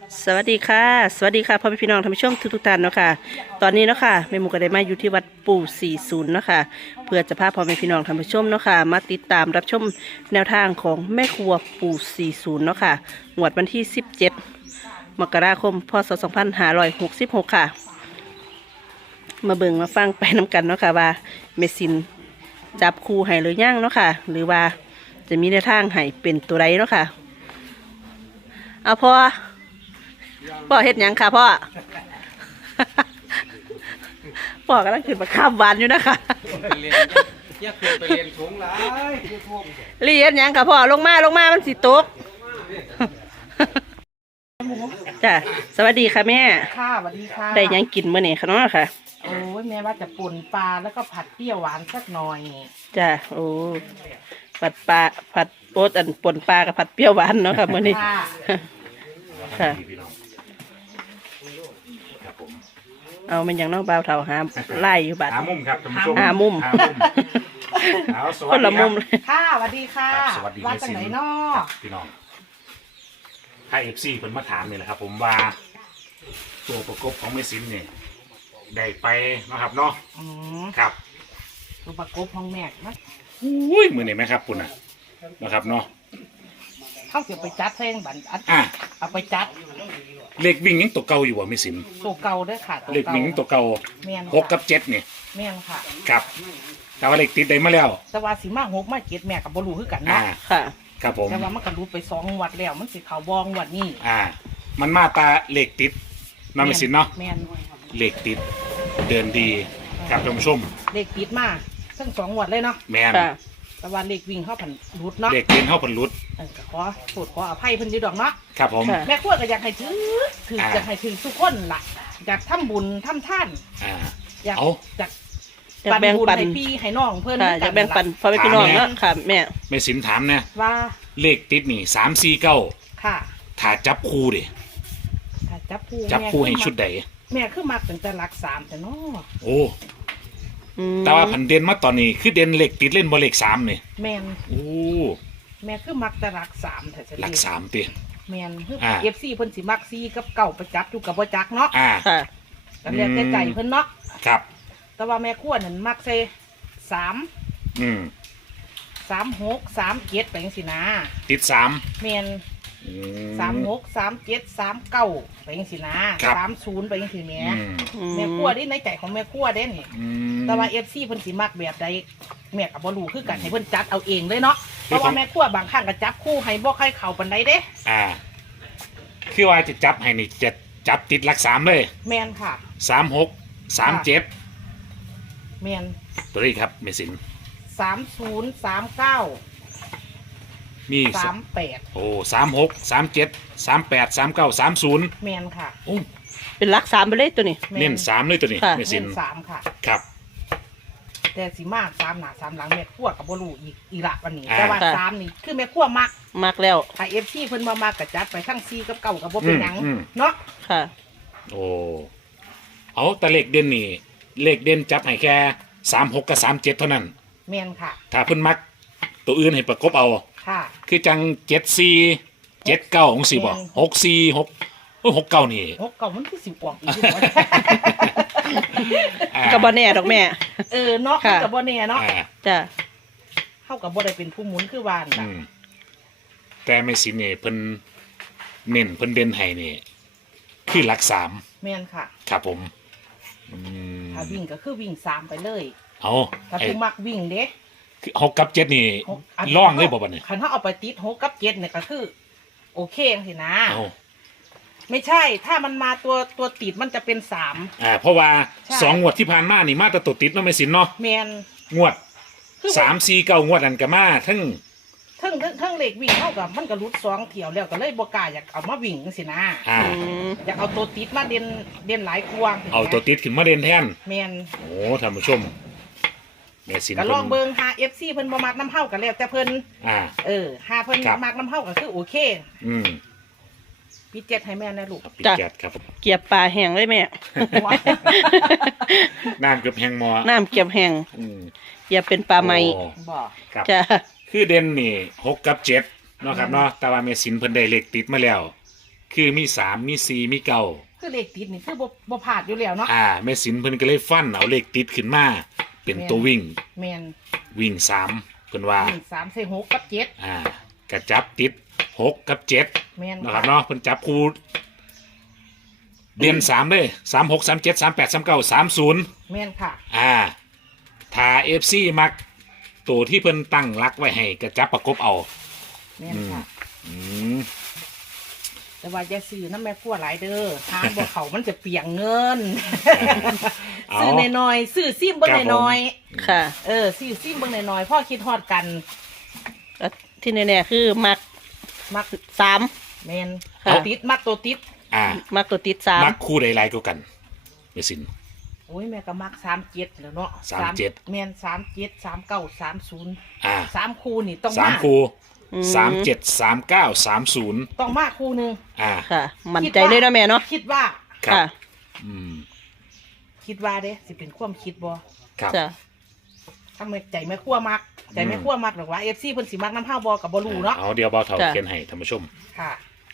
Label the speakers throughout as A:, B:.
A: สวัสดีค่ะสวัสดีค่ะพ่อแม่พี่น้องท่านผู้ชมทุกท่านเนาะค่ะตอนนี้เนาะค่ะแม่หมูก็ได้มาอยู่ที่วัดปู่40เนาะค่ะเพื่อจะพาพ่อแม่พี่น้องท่านผู้ชมเนาะค่ะมาติดตามรับชมแนวทางของแม่ครัวปู่40เนาะค่ะงวดวันที่17มกราคมพศ2566ค่ะมาเบิ่งมาฟังไปน้ำกันเนาะค่ะว่าเมซินจับคู่ให้หรือยังเนาะค่ะหรือว่าจะมีแนวทางให้เป็นตัวใดเนาะค่ะเอาพ่อเฮ็ดหยังค่ะพ่อ พ่อกำลังขึ้นมาข้ามวานอยู่นะคะ
B: ไปเรียนถุงหลาย
A: เรียนหยังค่ะพ่อลงมามันสิตก จ้ะสวัสดีค่ะแม่
C: ค่ะสวัสดีค่ะ
A: ได้หยังกินมื้อนี้คะเนาะค่ะ
C: โอ้ยแม่ว่าจะป่นปลาแล้วก็ผัดเปรี้ยวหวานสักหน่อย
A: จ้ะโอ้ผัดปลาผัดโอ๊ตป่นปลากับผัดเปรี้ยวหวานเนาะค่ะมื้อนี้ค่ะเอามันยังน้องบ่าวเฒ่าหาไล่อยู่บัด
B: หามุมครับท่านผู้ชม
A: หามุมคนละมุมเลย
C: ค่ะสวัสดีค่ะ
B: สวัสดี
C: ว่าจากไหนนอ
B: พี่น้องถ้าFCเพิ่นมาถามนี่แหละครับผมว่าตัวประกบของเมซินเนี่ยได้ไปนะครับเนาะครับ
C: ตัวประกบของแม่นะ
B: อุ้ยมือนี่ไหมครับคุณนะครับเนาะ
C: เข้าเสียไปจัดเส้นบันเอาไปจัด
B: เลขวิ่งยังตัวเก่าอยู่บ่เมซิน
C: ตัวเก่าด้วยค่ะ
B: เลขวิ่งยังตัวเก่า6 กับ 7เนี่ย
C: แม่นค่ะ
B: ครับแต่ว่าเลขติดได้มาแล้ว
C: แต่ว่าสิมา6มา7แม่กับบรูคือกันนะ
A: ค่ะ
C: ครับผมแต่ว่ามันก็รู้ไป2วัดแล้วมันสิเขาบองวัดนี้
B: มันมาตาเลขติดนำเมซินเนาะ
C: แม่น
B: เลขติดเดินดีครับท่านผู้ชม
C: เลขติดมาทั้ง2วัดเลยเนาะ
B: แม่น
C: แต่ว่าเลขวิ่งเข้าผันรุดเนาะ
B: เลขวิ่งเข้าผันรุด
C: ขออภัยเพิ่นดีดอกเนาะ
B: ครับผม
C: แม่ขั้วก็อยากให้ถืออยากให้ถือทุกคนล่ะอยากทำบุญทำท่านอยาก
A: แบ่งปัน
C: ให้พี่ให้น้องเพิ่น
A: อยากแบ่งปันพ่อแม่พี่น้องเนาะค่ะแม่
B: ไม่สินถามนะ
C: ว่า
B: เลขติดนี่349
C: ค่ะ
B: ถ้าจับคู่ดิ
C: ถ้าจับ
B: คู่ให้ชุดใด
C: แม่คือมักตั้งแต่หลัก3แต่เนาะ
B: โอ้แต่ว่าผันเด่นมาตอนนี้คือเด่นเลขติดเล่นบ่เลข3นี่
C: แม่น
B: โอ้
C: แม่คือมักแต่หลัก3แต่
B: หลัก3ติ
C: แม่นคือ FC เพิ่นสิมัก4กับ9ประจับอยู่กับบ่จักเนาะ
A: ค่ะ
C: ก็แล้วแต่ใจเพิ่นเนาะ
B: ครับ
C: แต่ว่าแม่ขั้วนั่นมักใส่3 36 37ไปจังซี่นะ
B: ติด3
C: แม่น36 37 39ไปจังซี่นะ30ไปจังซี่แม่ขั้วนี่ในใจของแม่ขั้วเด้นี่แต่ว่า FC เพิ่นสิมักแบบใดแม่ก็บ่รู้คือกันให้เพิ่นจัดเอาเองเลยเนาะเพราะว่าแม่ขั้วบางครั้งก็จับคู่ให้บ่ค่อยเข้าปานใดเด้
B: คือว่าจะจับให้นี่จะจับติดหลัก3เลย
C: แม่นค่ะ
B: 36 37
C: แม่น
B: ตัวนี้ครับเมสิน
C: 30 39
B: มี
C: 38
B: โอ้36 37 38 39 30
C: แม่นค่ะ
B: โอ้
A: เป็นหลัก3ไปเลยตัวนี้
B: เน้น3เลยตัวนี้เมสิน
C: 3ค่ะ
B: ครับ
C: แต่สิมาก3หน้า3หลังแม่ขั้วกับบ่รู้อีละวันนี้แต่ว่า3นี่คือแม่ขั้วมัก
A: แล้ว
C: ถ้า FC เพิ่นบ่มักก็จัดไปทั้ง4กับ9ก็บ่เป็นหยังเนาะ
A: ค่ะ
B: โอ้เอาแต่เลขเด่นนี่เลขเด่นจับให้แค่36กับ37เท่านั้น
C: แม่นค่ะ
B: ถ้าเพิ่นมักตัวอื่นให้ประกบเอา
C: ค่ะ
B: คือจัง74 79ของ4บ่64 6โอ้69นี่
C: 69มันคือสิออกอีก
A: ก็บ่แน่ดอกแม่
C: เนาะก็บ่แน่เนาะ
A: จ้ะ
C: เฮาก็บ่ได้เป็นผู้หมุนคือว่านน่ะ
B: แต่แม่สินี่เพิ่นเน้นเพิ่นเด่นให้นี่คือหลัก3
C: แม่นค่ะ
B: ครับผม
C: ถ้าวิ่งก็คือวิ่ง3ไปเลย
B: เอา
C: ถ้าผู้มักวิ่งเด้
B: คือ6กับ7นี่ล่องเลยบ่บัดนี้
C: คันเฮาเอาไปติด6กับ7เนี่ยก็คือโอเคจังซี่นะไม่ใช่ถ้ามันมาตัวติดมันจะเป็น3
B: เพราะว่า2งวดที่ผ่านมานี่มาแต่ตัวติดเนาะแม่สินเนาะ
C: แม่น
B: งวด3 4 9งวดนั้นก็มาทั้ง
C: เหล็กวิ่งเท่ากับมันก็รุด2เที่ยวแล้วก็เลยบ่กล้าอยากเอามาวิ่งจังซี่นะอยากเอาตัวติดมาเด่นหลายกว่า
B: เอาตัวติดขึ้นมาเด่นแทน
C: แม่น
B: โอ้ท่านผู้ชมแม่สิน
C: ก็ลองเบิ่งหา FC เพิ่นบ่มักน้ำเฮาก็แล้วแต่เพิ่นหาเพิ่นมักน้ำเฮาก็คือโอเคปิดเจ็ดให้แม่นะลูก
B: ปิดเจ็ดครับ
A: เกียบปลาแห้งเลยแม่
B: น้ำเกียบแห้งหมอ
A: น้ำเกียบแห้งเกียบเป็นปลาไหม
B: จ้ะคือเด่นนี่6กับ7เนาะครับเนาะแต่ว่าแม่สินเพิ่นได้เลขติดมาแล้วคือมี3มี4มี9
C: คือเลขติดนี่คือบ่พลาดอยู่แล้วเนาะ
B: แม่สินเพิ่นก็เลยฟันเอาเลขติดขึ้นมาเป็นตัววิ่ง
C: แม่น
B: วิ่ง3เพิ่นว่า
C: วิ่ง3ใส่6กับ7
B: กระจับติด6กับ7
C: แม่น
B: นะครับเนาะเพิ่นจับคู่เด่น3เลย36 37 38 39 30
C: แม่นค่ะ
B: ถ้า FC มักตัวที่เพิ่นตั้งรักไว้ให้กระจับประกบเอา
C: แม่นค่ะ
B: อืม
C: แต่ว่าอย่าซื้อน้ำแม่ครัวหลายเด้อทางบ่เขามันจะเปียงเงิน
B: เอา
C: ซื้อน้อยๆซื้อซิมเบิ่ง
B: ครับผม
C: น้อย
A: ค่ะ
C: ๆซื้อซิมเบิ่งน้อยๆพ่อคิดฮอดกัน
A: แล้วที่แน่ๆคือมัก
C: มัก
A: 3
C: แม่น
A: ค่ะ
C: ตัวติดมักตัวติด
A: มักตัวติด
B: มักคู่ใดหลายกว่ากันแม่สิน
C: โอ้ยแม่ก็มัก37แล้วเนาะ
B: 37
C: แม่น37 39 30 3คู่นี่ต้อง
B: สาม
C: มา
B: คู่
A: 3
B: 37 39 30
C: ต้องมาคู่หนึง
A: ค่ะ มั่นใจเลยเนาะแม่เนาะ
C: คิดว่า
B: ครับ
A: ค่ะ
B: อืม
C: คิดว่าเด้สิเป็นความคิดบ่
B: ครับ
A: จ้ะ
C: ถ้าไม่ใจแม่ครัวมักใจแม่ครัวมักหรอกว่า FC เพิ่นสิมักน้ำข้าวบ่ก็บ่รู้เนาะ
B: เอาเดี๋ยวเบาเถา
A: จ้ะ
B: เขียนให้ท่านผู้ชม
C: ค่ะ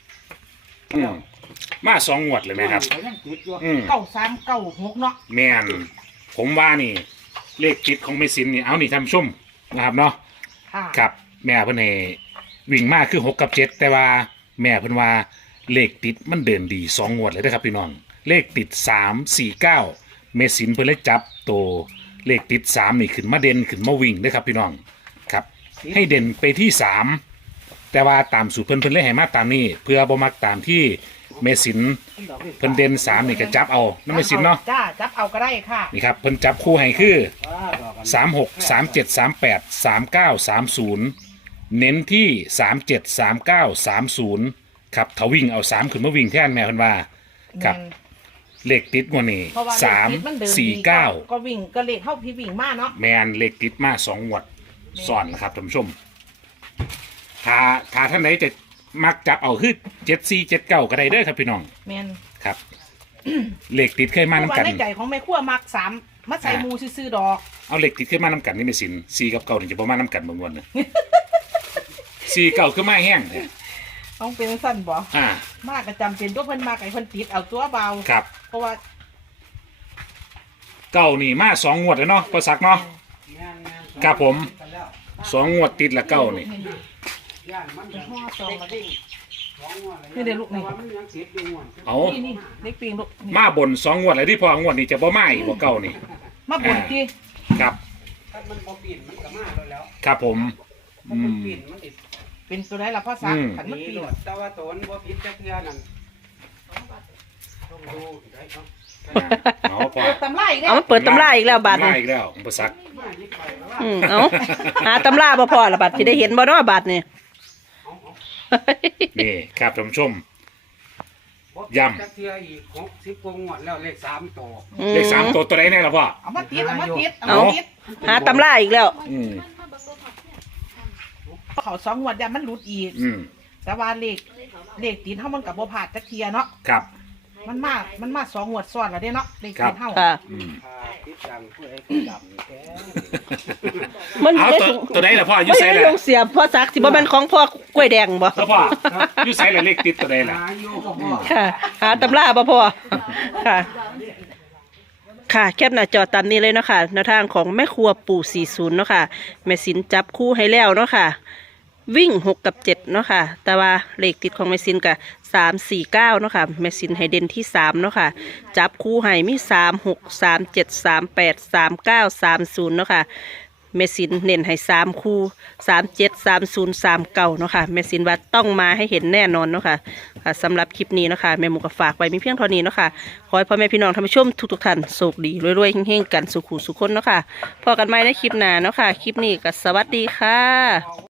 B: มา2งวดเลยไหมครับอืม
C: 9396เนาะ
B: แม่นผมว่านี่ เลขติดของเมสินนี่เอานี่ท่านผู้ชมนะครับเนาะ
C: ค่ะ
B: ครับแม่เพิ่นให้วิ่งมากคือ6กับ7แต่ว่าแม่เพิ่นว่าเลขติดมันเดินดี2งวดเลยนะครับพี่น้องเลขติด3 4 9เมสินเพิ่นเลยจับตัวเลขติด3นี่ขึ้นมาเด่นขึ้นมาวิ่งนะครับพี่น้องครับ ให้เด่นไปที่3แต่ว่าตามสูตรเพิ่นเลยให้มาตามนี้เพื่อบ่มักตามที่เมสินเพิ่นเด่น3นี่ก็จับเอานำเมสินเนาะ
C: จ้าจับเอาก็ได้ค่ะ
B: นี่ครับเพิ่นจับคู่ให้คือ36 37 38 39 30เน้นที่37 39 30ครับถ้าวิ่งเอา3ขึ้นมาวิ่งแทนแม่เพิ่นว่าครับ
C: แม่น
B: เลขติดกว่านี้
C: เพราะว่าเลขติดมันเดินดี
B: 3 4
C: ก็วิ่งก็เลขเข้าพี่วิ่งมาเนาะ
B: 9แมนเลขติดมา2งวดซ้อนนะครับท่านผู้ชมถ้าท่านไหนจะมักจับเอาคือ74 79ก็ได้เด้อครับพี่น้อง
C: แม่น
B: ครับ เลขติดเคยมา
C: เพราะ
B: นํ
C: ว่า
B: กัน
C: ในใจของแม่ครัวมัก3มาใส่หมูซื่อๆดอก
B: เอาเลขติดเคยมานํกันนี่ไม่สิน4กับ9นี่จะบ่มานํกันบ่งวดนะ4 9คือมาแห้งเนี่ย
C: ต้องเป็นสั้นบ่
B: อ่า
C: มากก็จำเป็นตัวเพิ่นมากไอ้เพิ่นติดเอาตัวเบา
B: ครับ
C: เพราะว่า
B: เก้านี่มา2งวดแล้วเนาะประสักเนาะครับผม2งวดติดละเก้านี่
C: ห่อซองมาดินี่เด้ลูกนี่
B: เอา
C: นี่เล็กปิงลูกนี่
B: มาบน2งวดแล้วที่พองวดนี้จะบ่มาอีกบ่เก้านี่
C: มาบ่นติ
B: ครับ
D: มันพอปีนมันก็มาแล้ว
B: ครับผม
D: มันบ่ปีนมันติด
C: เป็นตัวไหนล่ะพ่อซัก
B: อืม
C: ขันมัน
D: นี่
C: ปี
D: โด
C: น
D: ดแต่ว่าตัวมันบ่ผิดจักเทื่อนั่นต้องดูได้เนาะ
B: เอาพอ
C: เปิดตำราอีกแล้
A: เอา
C: ว
A: มาเปิดตำราอีกแล้วบาด
B: ตำรา
A: นี้
B: อีกแล้วประสัก
D: มานี่ไปว่า
A: เอาหาตำราบ่พอละบาดสิได้เห็นบ่เนาะบาดนี่
B: นี่ครับท่านผู้ชม
D: บ่ผิด
B: ย่ำ
D: จักเทื่ออีก60กว่างวดแล้วเลข3ตัว
B: เลข3ตัวใดแน่ล่ะพ่อ
C: เอามาติดเอามาติดเอา
B: เอา
C: มาติด
A: หาตำราอีกแล้ว
B: อืม
C: เขาสองงวดยามันหลุดอีก
B: อืม
C: แต่ว่าเลขติดเฮามันกับบ่พลาดจักเทียเนาะ
B: ครับ
C: มันมาสองงวดซ้อนแล้วเด้เนาะเลข
B: ครั
C: ติ
B: บ
C: ดเฮา
A: ค่ะ
B: อืม
D: ติดตังผู้ใดก็ดำแท้
A: มัน
B: เอา
A: ได้
B: ตัว
A: ถุง
B: ตัวใดล่ะพ่ออยู่
A: ไม่
B: ไส
A: ได้
B: ล่ะ
A: ลงเสียบพ่อซักสิบ่แม่นของพ่อกล้วยแดงบ่
B: แล้วพ่ออยู่ไสล่ะเลขติดตัวใดล่ะ
D: หาอยู่ก็บ่
A: ค่ะ หาตำราบ่พอค่ะ ค่ะแคปหน้าจอตามนี้เลยเนาะค่ะแนวทางของแม่ครัวปู่40เนาะค่ะแม่สินจับคู่ให้แล้วเนาะค่ะ วิ่ง6กับ7เนาะค่ะ แต่ว่าเลขติดของแม่สินกับ3 4 9เนาะค่ะแม่สินให้เด่นที่3เนาะค่ะ จับคู่ให้มี3 6 3 7 3 8 3 9 30เนาะค่ะแม่สินเน้นให้3คู่3 7 3 0 3 9เนาะค่ะแม่สินว่าต้องมาให้เห็นแน่นอนเนาะค่ะค่ะสำหรับคลิปนี้เนาะค่ะแม่หมูก็ฝากไว้มีเพียงเท่านี้เนาะค่ะขอให้พ่อแม่พี่น้องท่านผู้ชมทุกๆท่านโชคดีรวยๆเฮงๆกันสุขุสุขคนเนาะค่ะพอกันใหม่ในคลิปหน้าเนาะค่ะคลิปนี้ก็สวัสดีค่ะ